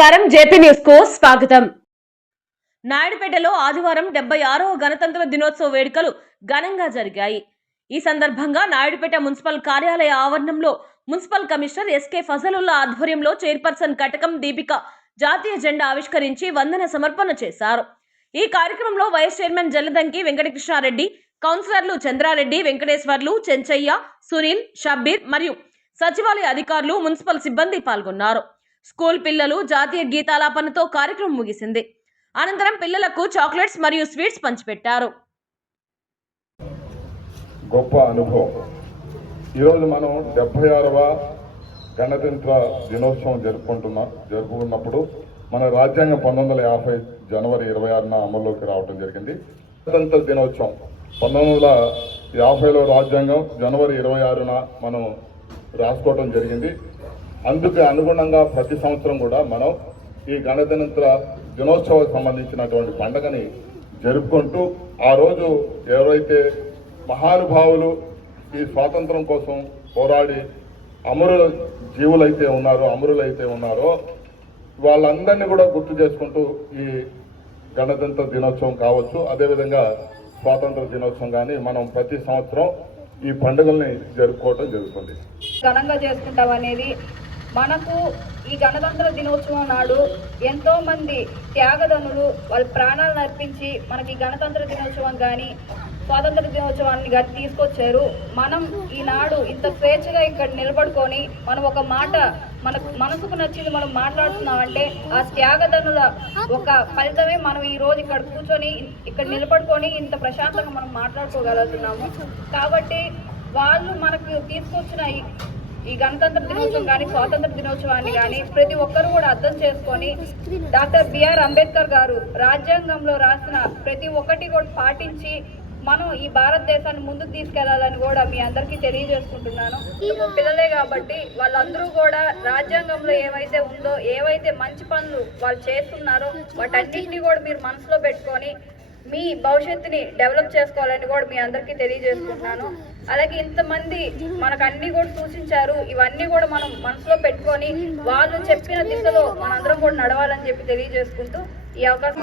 నమస్కారం. జేపీ న్యూస్కు స్వాగతం. నాయుడుపేటలో ఆదివారం డెబ్బై ఆరవ గణతంత్ర దినోత్సవ వేడుకలు ఘనంగా జరిగాయి. ఈ సందర్భంగా నాయుడుపేట మున్సిపల్ కార్యాలయ ఆవరణంలో మున్సిపల్ కమిషనర్ ఎస్కే ఫజలుల్లా ఆధ్వర్యంలో చైర్పర్సన్ కటకం దీపిక జాతీయ జెండా ఆవిష్కరించి వందన సమర్పణ చేశారు. ఈ కార్యక్రమంలో వైస్ చైర్మన్ జలదంకి వెంకటకృష్ణారెడ్డి కౌన్సిలర్లు చంద్రారెడ్డి వెంకటేశ్వర్లు చెంచయ్య సునీల్ షబ్బీర్ మరియు సచివాలయ అధికారులు మున్సిపల్ సిబ్బంది పాల్గొన్నారు. స్కూల్ పిల్లలు జాతీయ గీతాలాపనతో కార్యక్రమం ముగిసింది. అనంతరం పిల్లలకు చాక్లెట్స్ మరియు స్వీట్స్ పంచిపెట్టారు. గొప్ప అనుభవం. ఈరోజు మనం డెబ్బై ఆరవ గణతంత్ర దినోత్సవం జరుపుకుంటున్నాం జరుపుకున్నప్పుడు మన రాజ్యాంగం పంతొమ్మిది వందల యాభై జనవరి ఇరవై ఆరున అమల్లోకి రావడం జరిగింది. గణతంత్ర దినోత్సవం. పంతొమ్మిది వందల యాభైలో రాజ్యాంగం జనవరి ఇరవై ఆరున మనం రాసుకోవడం జరిగింది. అందుకు అనుగుణంగా ప్రతి సంవత్సరం కూడా మనం ఈ గణతంత్ర దినోత్సవం సంబంధించినటువంటి పండుగని జరుపుకుంటూ ఆ రోజు ఎవరైతే మహానుభావులు ఈ స్వాతంత్రం కోసం పోరాడి అమరు జీవులైతే ఉన్నారో అమరులైతే ఉన్నారో వాళ్ళందరినీ కూడా గుర్తు చేసుకుంటూ ఈ గణతంత్ర దినోత్సవం కావచ్చు అదేవిధంగా స్వాతంత్ర దినోత్సవం కానీ మనం ప్రతి సంవత్సరం ఈ పండుగల్ని జరుపుకోవటం జరుగుతుంది. ఘనంగా చేసుకుంటాం అనేది మనకు ఈ గణతంత్ర దినోత్సవం నాడు ఎంతో మంది త్యాగదనులు వాళ్ళ ప్రాణాలను అర్పించి మనకి గణతంత్ర దినోత్సవం కానీ స్వాతంత్ర దినోత్సవాన్ని కానీ తీసుకొచ్చారు. మనం ఈనాడు ఇంత స్వేచ్ఛగా ఇక్కడ నిలబడుకొని మనం ఒక మాట మన మనసుకు నచ్చింది మనం మాట్లాడుతున్నాం అంటే ఆ త్యాగదనుల ఒక ఫలితమే మనం ఈ రోజు ఇక్కడ కూర్చొని ఇక్కడ నిలబడుకొని ఇంత ప్రశాంతంగా మనం మాట్లాడుకోగలుగుతున్నాము. కాబట్టి వాళ్ళు మనకు తీసుకొచ్చిన ఈ గణతంత్ర దినోత్సవం కానీ స్వాతంత్ర దినోత్సవాన్ని కానీ ప్రతి ఒక్కరు కూడా అర్థం చేసుకొని డాక్టర్ బిఆర్ అంబేద్కర్ గారు రాజ్యాంగంలో రాసిన ప్రతి ఒక్కటి కూడా పాటించి మనం ఈ భారతదేశాన్ని ముందుకు తీసుకెళ్ళాలని కూడా మీ అందరికీ తెలియజేసుకుంటున్నాను. పిల్లలే కాబట్టి వాళ్ళందరూ కూడా రాజ్యాంగంలో ఏవైతే ఉందో ఏవైతే మంచి పనులు వాళ్ళు చేస్తున్నారో వాటన్నిటిని కూడా మీరు మనసులో పెట్టుకొని మీ భవిష్యత్తుని డెవలప్ చేసుకోవాలని కూడా మీ అందరికీ తెలియజేసుకుంటున్నాను. అలాగే ఇంతమంది మనకు అన్ని కూడా సూచించారు. ఇవన్నీ కూడా మనం మనసులో పెట్టుకొని వాళ్ళు చెప్పిన దిశలో మనందరం కూడా నడవాలని చెప్పి తెలియజేసుకుంటూ ఈ అవకాశం